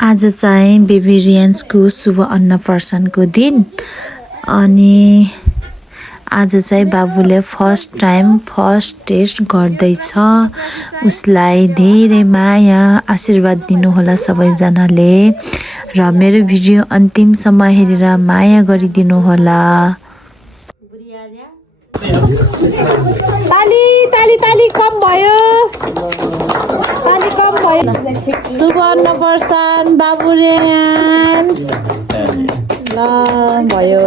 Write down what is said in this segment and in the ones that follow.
आज चाहिँ बेबी रियान्सको शुभ अन्नप्राशनको दिन अनि आज चाहिँ बाबुले फर्स्ट टाइम फर्स्ट टेस्ट गर्दैछ। उसलाई धेरै माया आशीर्वाद दिनुहोला सबैजनाले र मेरो भिडियो अन्तिमसम्म हेरेर माया गरिदिनु होला। ताली ताली ताली कम भयो, ताली कम भयो। शुभ अन्नप्राशन बाबु रियान्स ल भयो।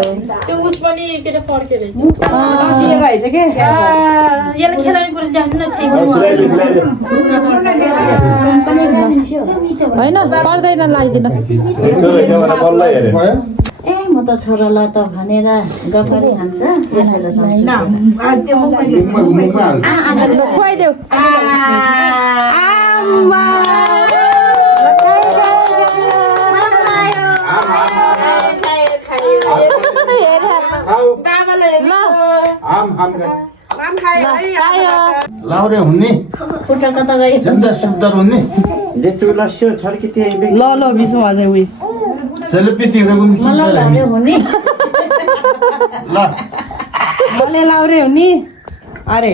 त्यो उस पनि केटा फर्केले दिएर आइछ के यसले खेलाउने कुरा जान्न हैन पर्दैन लाइदिन। ए म त छोरालाई त भनेर गफारी खान्छ खुवाइदेऊ। लाउरे हुन्नी खुट्टा कता गयो जन्जा सुन्दर हुन्नी ल ल बिसो अझै उही सेलिब्रिटी हुने मलाई लाउरे हुने ल मैले लाउरे हुनी अरे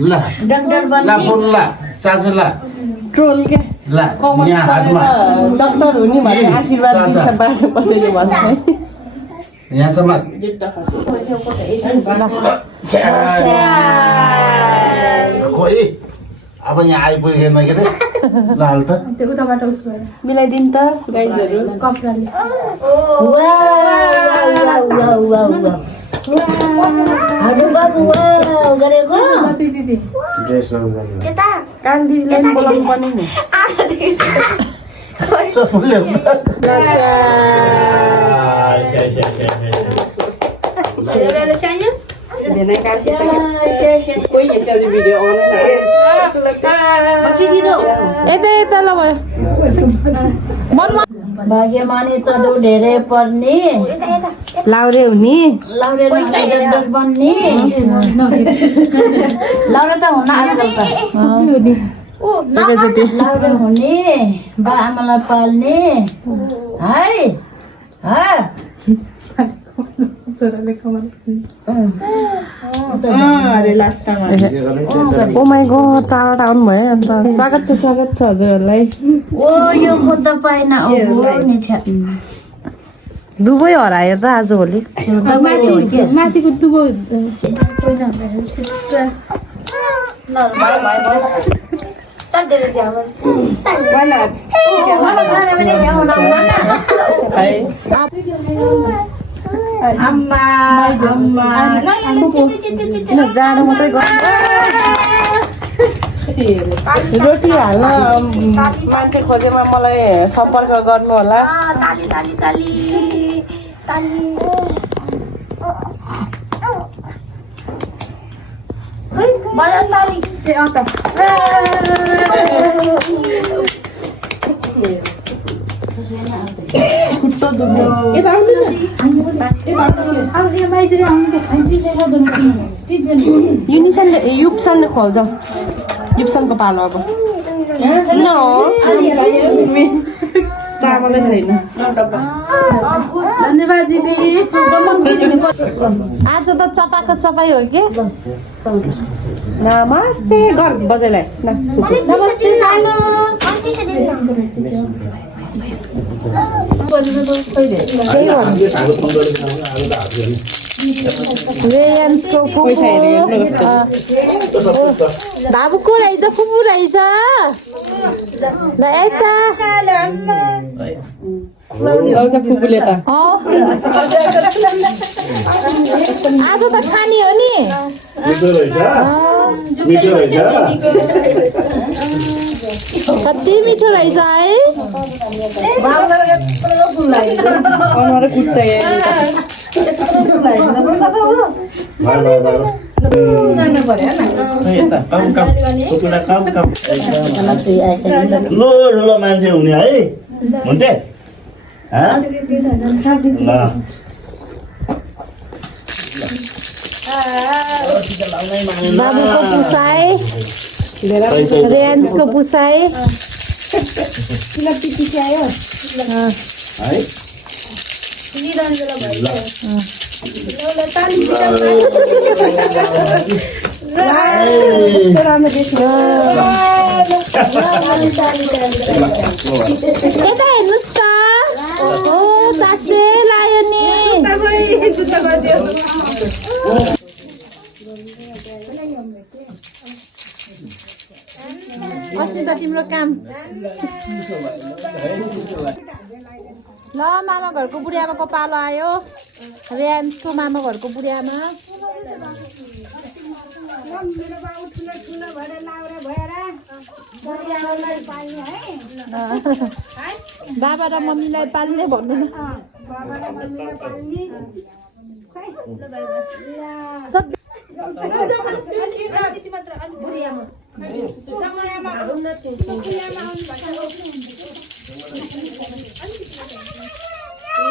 ल डाक्टर ल बन्ने बोल ल चाचा ल ट्रोल के ल यहाँ हातमा डाक्टर हुने भने आशीर्वाद दिन्छ बासो बसेको भन्छ। यहाँ समात खोइ अब यहाँ आइपुगेन के रे ल हाल त त्यो उताबाट उस भयो मिलाइदिनु त गाइजहरु कपडाले हजुर बाबु वाउ गरेको दिदी कान्दिलाई बोलाउनु पर्ने नि। ससुले धेरै कान्छी छ कोही यसरी भिडियो अन यता यता ल भयो। भाग्यमानी त धेरै पर्ने लाउरे हुने लाउरे डाक्टर बन्ने लाउरे त हुन आजकल त लाउरे हुने बा आमालाई पाल्ने है छोराले कमाल अरे last time oh my god चारवटा आउनु भयो अन्त स्वागत छ हजुरहरूलाई। ओ यो खुद पाइन नि छ दुवै हरायो त आजभोलि। माथिको दुबो जाडो मात्रै रोटी हाल्न मान्छे खोजेमा मलाई सम्पर्क गर्नु होला। युप्सनले खोल्छ युप्सनको पालो अब चामलै छैन। धन्यवाद दिदी। आज त चपाको चपाई हो कि नमस्ते घर बजाइलाई नमस्ते सानो रेयन्सको बाबु को रहेछ फुपू रहेछ ल यता लाउँछ फुपूले त आज त खाने हो नि कति मिठो रहेछ है अनुहारै कुट्छ ठुलो मान्छे हुने है हुन्थे बाबुको पुसाई रेन्सको पुसाई है यता हेर्नुहोस् त ओ चाचे लायो नि अस्ति त तिम्रो काम ल मामा घरको बुढी आमाको पालो आयो रेन्सको मामा घरको बुढी आमा बाबा र मम्मीलाई पाल्ने भन्नु न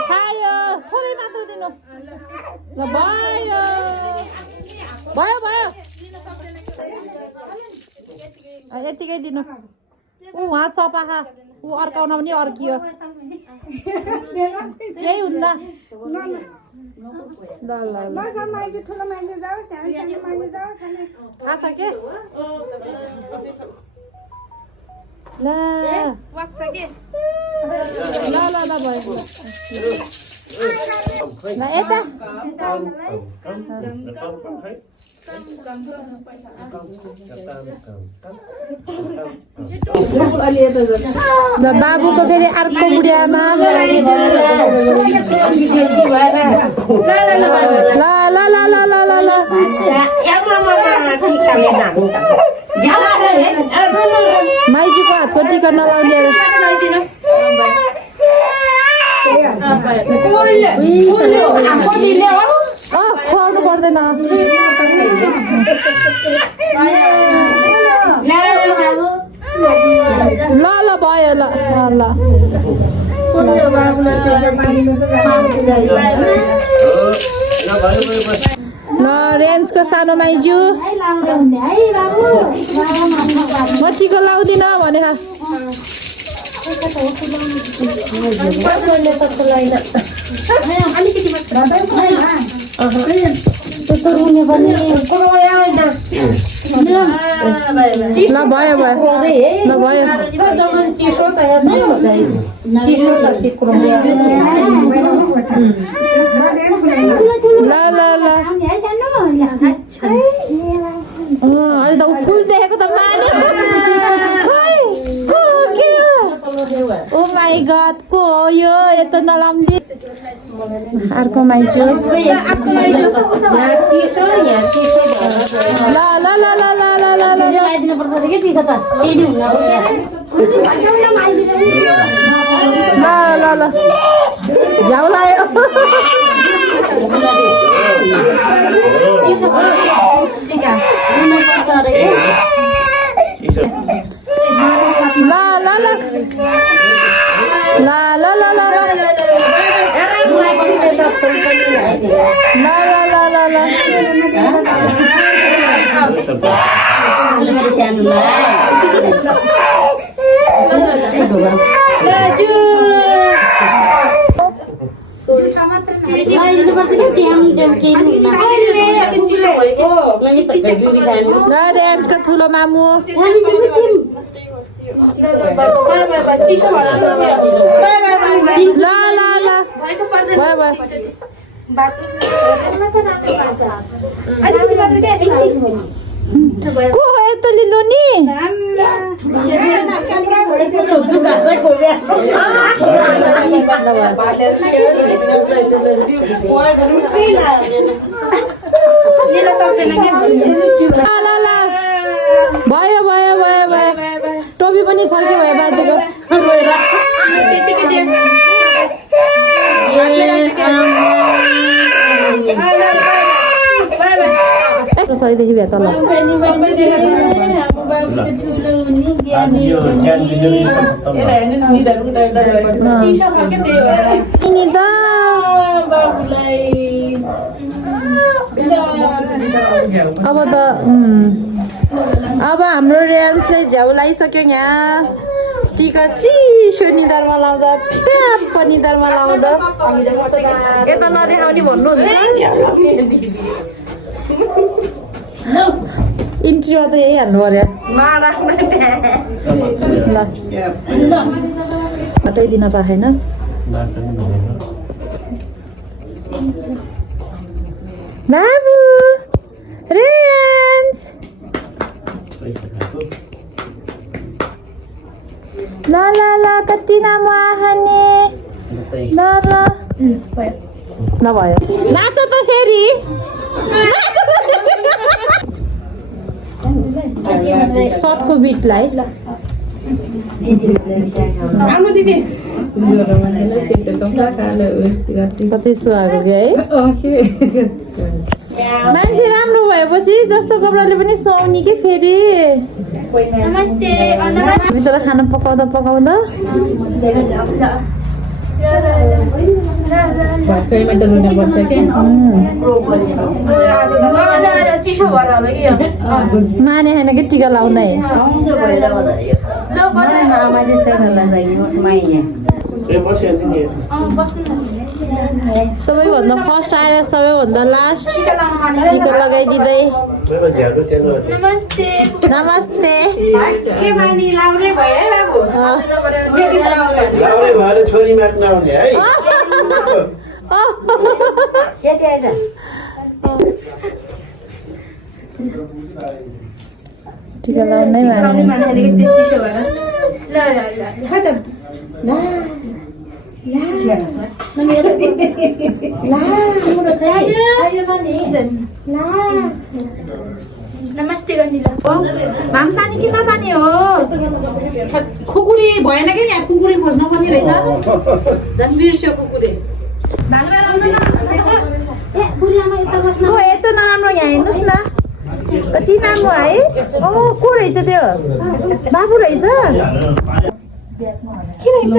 खायो थोरै मात्र दिनु ल भयो भयो भयो यतिकै दिनु ऊ उहाँ चपाखा ऊ अर्काउन पनि अर्कियो यही हुन्न ल ल थाहा छ के ल ल ल भयो ल यता ल बाबुको फेरि अर्को बुढियामा ल ल ल ल ल ल ल माइजूको हातको टिका नलाउने खुवाउनु पर्दैन ल ल भयो ल ल ल रेन्जको सानो माइजू म टिका लाउँदिन भने ल भयो भयो ल भयो ल ल ल अहिले त फुल देखेको त माने ओ माई गड को हो यो यता नलाम्दी अर्को माइजू ल ल ल ल ल ल ल ल ल ल झ्याउ लायो ल ल ल ल ल ल ल रेन्जको ठुलो मामु ल ल ल भयो भयो को हो यता लिनु नि भयो भयो भयो भयो टोपी पनि छर्के भयो बाजेको सहीदेखि भए तल अब हाम्रो रेन्सले झ्याउ लाइसक्यो यहाँ टिका चिसो निधारमा लाउँदा प्याप निधारमा लाउँदा यता नदेखाउने भन्नुहुन्छ इन्ट्रीमा त यही हाल्नु पर्यो ल हटाइदिन पाएन बाबु रेन्स ल ल ल कति नाम आहाने ल ल नभयो नाच त फेरि सर्टको बिटलाई कतै सुहाएको है मान्छे राम्रो भएपछि जस्तो कपडाले पनि सुहाउने कि फेरि बिचरा खाना पकाउँदा पकाउँदा माने होइन कि टिका लाउनै सबैभन्दा फर्स्ट आएर सबैभन्दा लास्ट टिका लगाइदिँदै नमस्ते छोरी माग्न आउने है टिका लाउनै नमस्ते गर्नु भाम तानी कि नतानी हो खुकुरी भएन क्या यहाँ खुकुरी खोज्न पर्ने रहेछ झन् बिर्स्यो खुकुरी यस्तो नराम्रो यहाँ हेर्नुहोस् न कति राम्रो है को रहेछ त्यो बाबु रहेछ के रहेछ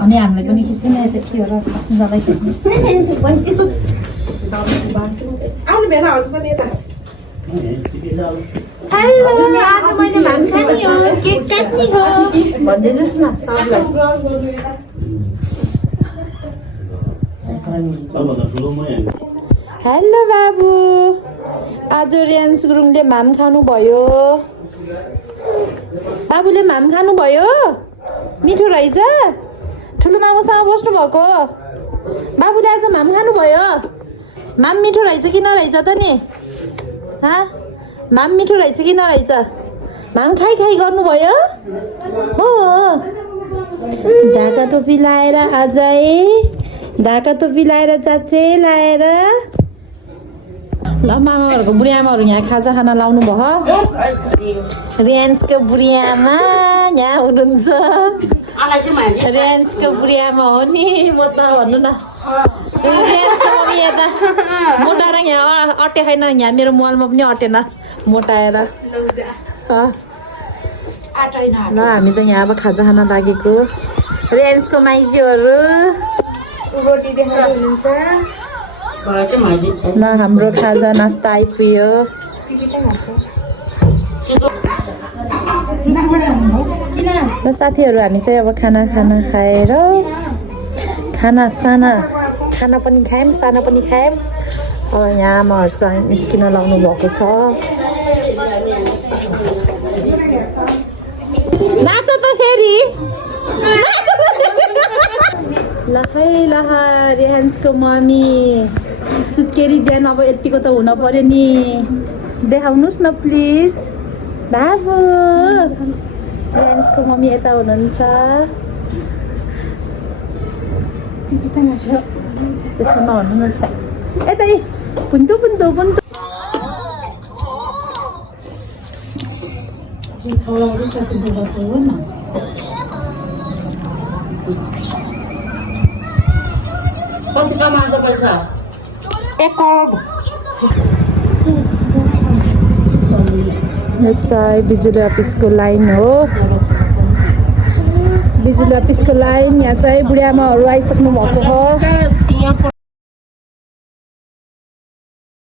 अनि हामीलाई पनि खिच्दैन यता के हो र बस्नु जाँदा खिच्ने आउनु भेला हजुर पनि यता हेलो आज मैले भाम खाने हो केक काट्ने हो भनिदिनुहोस् न सबलाई हेलो बाबु आज रियान्स गुरुङले माम खानुभयो बाबुले माम खानुभयो मिठो रहेछ ठुलो मामुसँग बस्नु भएको बाबुले आज माम खानुभयो माम मिठो रहेछ कि नरहेछ त नि माम मिठो रहेछ कि नरहेछ माम खाइ खाइ गर्नुभयो हो ढाका टोपी लाएर अझै ढाका टोपी लाएर चाचे लाएर ल मामाहरूको बुढी आमाहरू यहाँ खाजा खाना लाउनु भयो रेन्सको बुढी आमा यहाँ हुनुहुन्छ रेन्सको बुढी आमा हो नि म त भन्नु न रेन्सको मम्मी यता मोटाएर यहाँ अटे छैन यहाँ मेरो मोबाइलमा पनि अटेन मोटाएर ल हामी त यहाँ अब खाजा खाना लागेको रेन्सको माइजूहरू रोटी देखाएर हुनुहुन्छ ल हाम्रो खाजा नास्ता आइपुग्यो ल साथीहरू हामी चाहिँ अब खाना खाएर खाना पनि खायौँ साना पनि खायौँ अब यहाँ आमाहरू चाहिँ निस्किन लाउनु भएको छ नाच त फेरि ल रेहान्सको मम्मी सुत्केरी ज्यान अब यतिको त हुन पर्यो नि देखाउनुहोस् न प्लिज बाबु रेहान्सको मम्मी यता हुनुहुन्छ त्यस्तो नहुनु न छ यतै पुन्तु कति कमाएको पैसा 1 करोड यो चाहिँ बिजुली अफिसको लाइन हो बिजुली अफिसको लाइन यहाँ चाहिँ बुढी आमाहरू आइसक्नु भएको हो